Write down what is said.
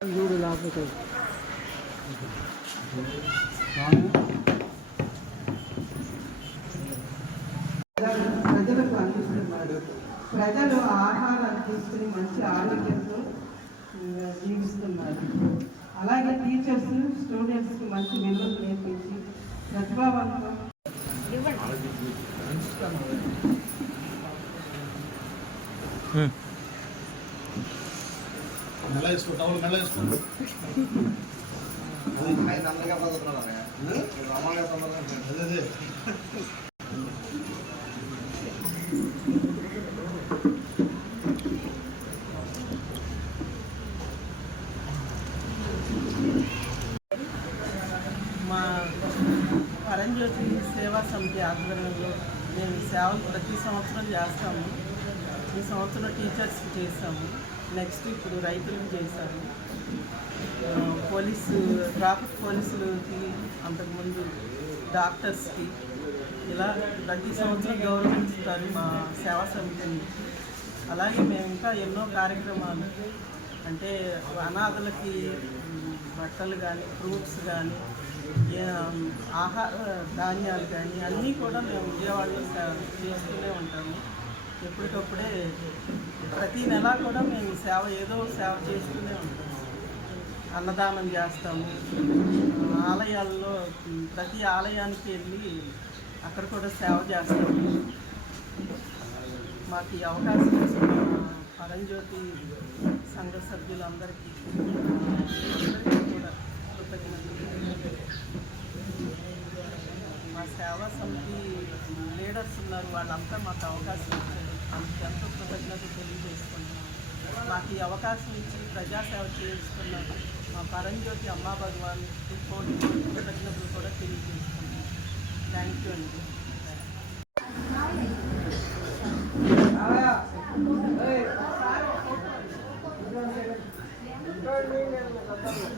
చూడు లేకపోతే ప్రజలకు అందిస్తున్నాడు. ప్రజలు ఆహారాన్ని తీసుకుని మంచి ఆరోగ్యంతో జీవిస్తున్నారు. అలాగే టీచర్స్ స్టూడెంట్స్కి మంచి విలువలు నేర్పించి ప్రతిభావంతం మెల్ల వేసుకో టవల్ మెల్ల వేసుకో. అదే మా పరంజ్యోతి సేవా సమితి ఆధ్వర్యంలో మేము సేవలు ప్రతి సంవత్సరం చేస్తాము. ఈ సంవత్సరం టీచర్స్ చేశాము. నెక్స్ట్ ఇప్పుడు రైతులకు చేశాము పోలీసు ట్రాఫిక్ పోలీసులకి అంతకుముందు డాక్టర్స్కి ఇలా ప్రతి సంవత్సరం గౌరవిస్తారు మా సేవా సమితిని. అలాగే మేము ఇంకా ఎన్నో కార్యక్రమాలు అంటే అనాథలకి బట్టలు కానీ ఫ్రూట్స్ కానీ ఆహార ధాన్యాలు కానీ అన్నీ కూడా మేము విజయవాడలో చేస్తూనే ఉంటాము. ఎప్పటికప్పుడే ప్రతి నెల కూడా మేము సేవ ఏదో సేవ చేస్తూనే ఉంటాం. అన్నదానం చేస్తాము. ఆలయాల్లో ప్రతి ఆలయానికి వెళ్ళి అక్కడ కూడా సేవ చేస్తాము. మాకు ఈ అవకాశం ఇచ్చిన పరంజ్యోతి సంఘ సభ్యులందరికీ అందరికీ కూడా కృతజ్ఞతలు మా సేవా సమితి లీడర్స్ ఉన్నారు. వాళ్ళంతా మాకు అవకాశం ఇచ్చారు. అందుకు ఎంతో కృతజ్ఞత తెలియజేసుకున్నాం మాకు ఈ అవకాశం ఇచ్చి ప్రజాసేవ చేసుకున్నాం మా పరంజ్యోతి అమ్మా భగవాన్ కోటి కృతజ్ఞతలు కూడా తెలియజేసుకున్నాం థ్యాంక్ యూ అండి. తీసి